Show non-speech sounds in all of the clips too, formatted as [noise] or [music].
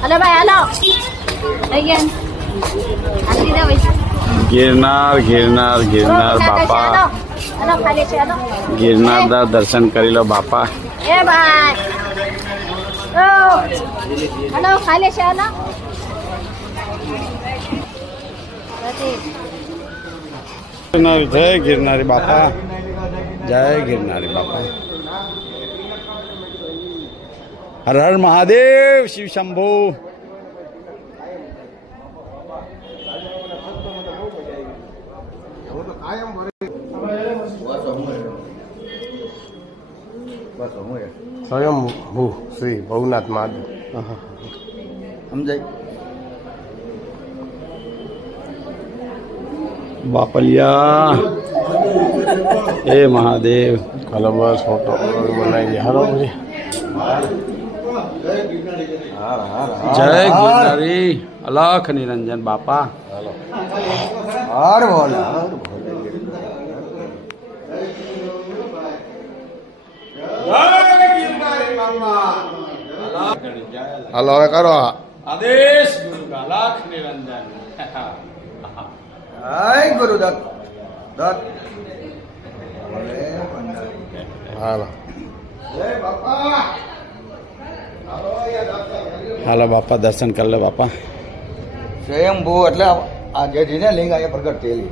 Hello ભાઈ હાલો લઈ ગયા હાલી દીધા ભાઈ ગિરનાર ગિરનાર ગિરનાર બાપા હલો ખાલી છે હલો ગિરનારના દર્શન કરી લો બાપા એ ભાઈ ઓ હલો ખાલી છે હલો ગિરનાર જય ગિરનારી બાપા જય ગિરનારી બાપા હર હર મહાદેવ શિવ શંભુ સ્વયંભૂ શ્રી ભવનાથ મહાદેવ. સમજાય? બાપલિયા એ મહાદેવ. હાલો ફોટો બનાવી હાલો પછી. जय गिरनारी अलख निरंजन बापा। और बोला। हेलो हलो करो। आदेश गुरु का लाख निरंजन। हाय गुरु दत्त। दत्त। जय बापा। હાલો બાપા દર્શન કરી લો બાપા સ્વયંભૂ એટલે આ જે છે લિંગ અહીંયા પ્રગટ થયેલી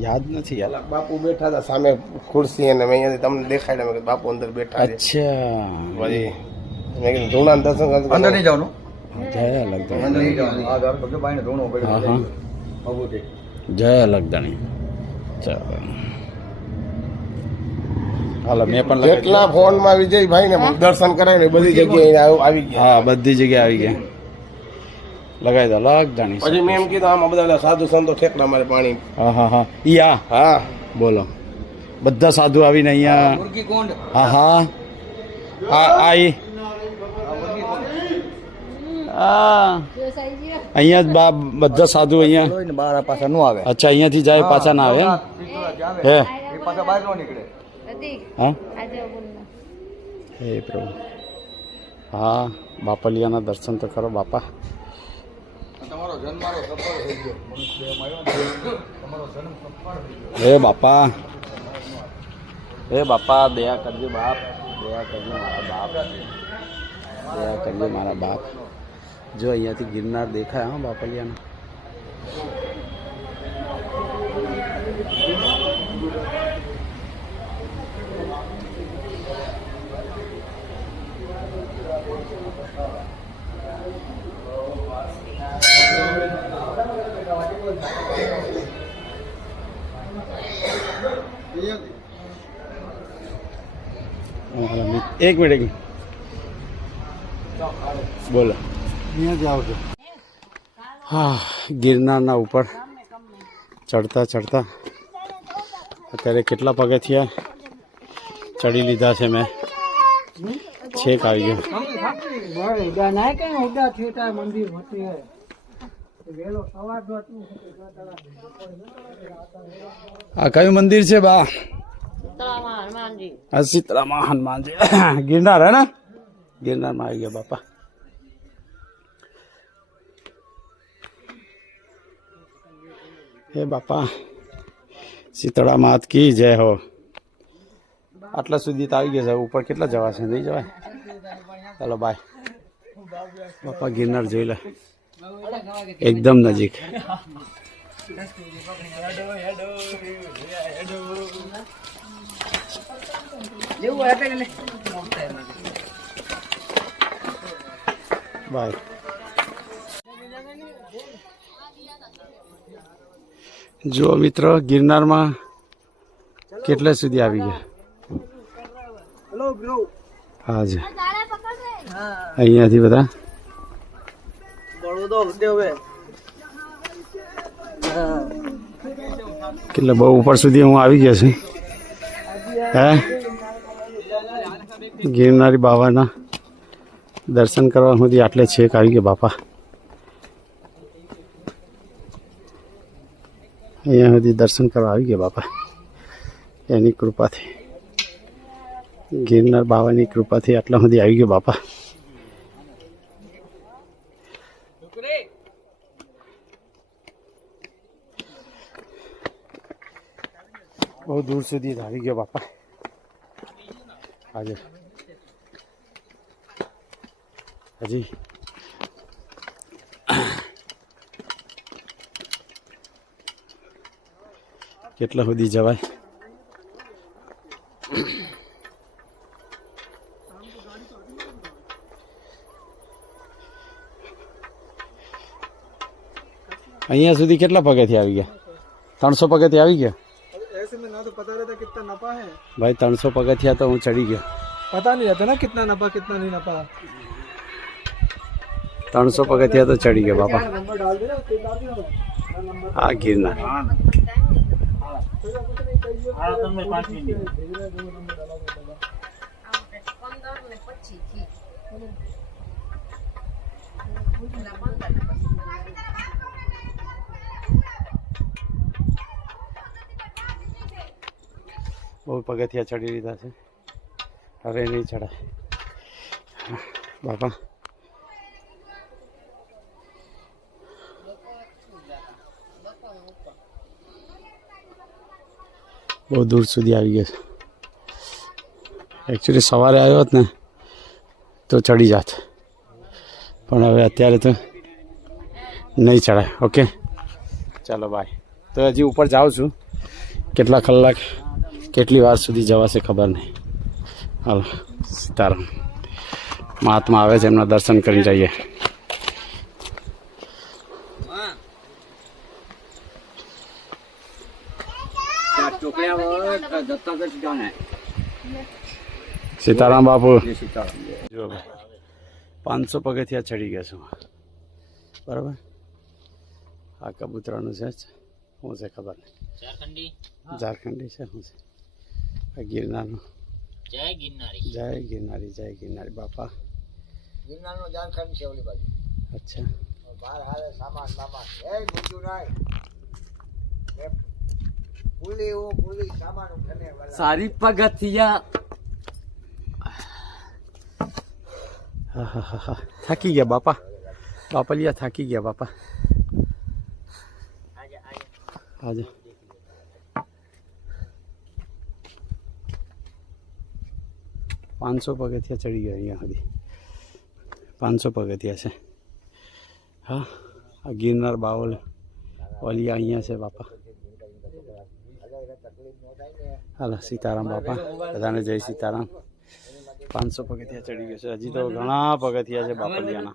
યાદ નથી યાર. બાપુ બેઠા હતા સામે ખુરશી અને મેં અહીંયાથી તમને દેખાડ્યા મેં કીધું બાપુ અંદર બેઠા છે. અચ્છા. પછી મેં કીધું ધૂણા દર્શન અંદર નહીં જવાનું? જય છે. જય અલગ ચાલો. હાલો મેં પણ કેટલા ફોનમાં ફોનમાં વિજયભાઈ ને દર્શન કરાવીને બધી જગ્યાએ આવ- આવી ગયા. હા બધી જગ્યાએ આવી ગયા. લગાવી દો અલગ જાણી પછી મેં એમ કીધું આમાં બધા સાધુ સંતો ઠેકડા મારે પાણી. હા હા હા. ઈ આ? હા. બોલો. બધા સાધુ આવીને અહીંયા મુરગી કોંડ હા હા. આ આ ઈ. અહીંયા જ બા બધા સાધુ અહીંયા બહાર પાછા ન આવે. અચ્છા અહીંયાથી જાય પાછા ના આવે? હે. પાછા બહાર નો નીકળે હા? હે પ્રભુ. હા બાપલિયાના દર્શન તો કરો બાપા. હે બાપા હે બાપા દયા કરજો બાપ દયા કરજો મારા બાપ દયા કરજો મારા બાપ જો અહીંયાથી ગિરનાર દેખાય હા બાપલિયાના અમારા એક મિનિટ એક મિનિટ બોલો હા ગિરનારના ઉપર ચડતા ચડતા અત્યારે કેટલા પગથિયા ચડી લીધા છે મેં છેક આવી ગયો આ કયું મંદિર છે બા આ સીતરામાં હનુમાનજી [coughs] ગિરનાર હે ને ગિરનારમાં આવી ગયા બાપા હે બાપા શીતળા માત કી જય હો આટલા સુધી તો આવી ગયા છે ઉપર કેટલા જવા છે નહીં જવાય ચાલો બાય બાપા ગિરનાર જોઈ લે એકદમ નજીક [laughs] બાય. જો મિત્ર ગિરનારમાં કેટલે સુધી આવી ગયા? હા જી. અહીંયાથી બધા? કેટલે બહુ ઉપર સુધી હું આવી ગયા છું. હે? ગિરનારી બાબાના દર્શન કરવા સુધી આટલે છેક આવી ગયા બાપા અહીંયા સુધી દર્શન કરવા આવી ગયા બાપા એની કૃપાથી ગિરનાર બાબાની કૃપાથી આટલા સુધી આવી ગયો બાપા બહુ દૂર સુધી આવી ગયો બાપા આજે जी કેટલા સુધી જવાય અહીંયા સુધી કેટલા પગેથી આવી ગયા ત્રણસો પગેથી આવી ગયા ભાઈ ત્રણસો પગથિયા તો હું ચડી ગયો પતા નહીં હતા ને કેટલા નફા કેટલા નહીં નફા 300 पगथिया तो चढ़ी गए बाबा हाँ गिरना वो पगथिया चढ़ी लीधा से अरे नहीं चढ़ा बाबा બહુ દૂર સુધી આવી ગયો છે. એકચ્યુઅલી સવારે આવ્યો હોત ને, તો ચડી જાત. પણ હવે અત્યારે તો નહીં ચડાય. ઓકે ચાલો બાય તો હજી ઉપર જાઉં છું. કેટલા કલાક, કેટલી વાર સુધી જવાશે ખબર નહીં. હાલો, સીતારામ. મહાત્મા આવે છે એમના દર્શન કરી જઈએ. સીતારામ બાપુ. જો. પાંચસો પગથિયા ચડી ગયા છું બરાબર? આ કબૂતરાનું છે શું છે ખબર નહીં. ઝારખંડી? છે શું છે? આ ગિરનારનું. જય ગિરનારી. જય ગિરનારી જય ગિરનારી. બાપા. ગિરનારનો ઝારખંડ છે ઓલી બાજુ. અચ્છા. બહાર હાલે સામાન સામાન એ ગુજુ નાય. सारी पगथिया थकी गया बापा बापा लिया थकी गया बापा आ जा पाँच सौ पगतिया चढ़ी गई यहाँ अभी पाँच सौ पगतिया से हाँ गिरनार बावल वाली आई से बापा હાલો, સીતારામ બાપા. બધાને જય સીતારામ. પાંચસો પગથિયા ચડી ગયો છે. હજી તો ઘણા પગથિયા છે બાપલિયાના.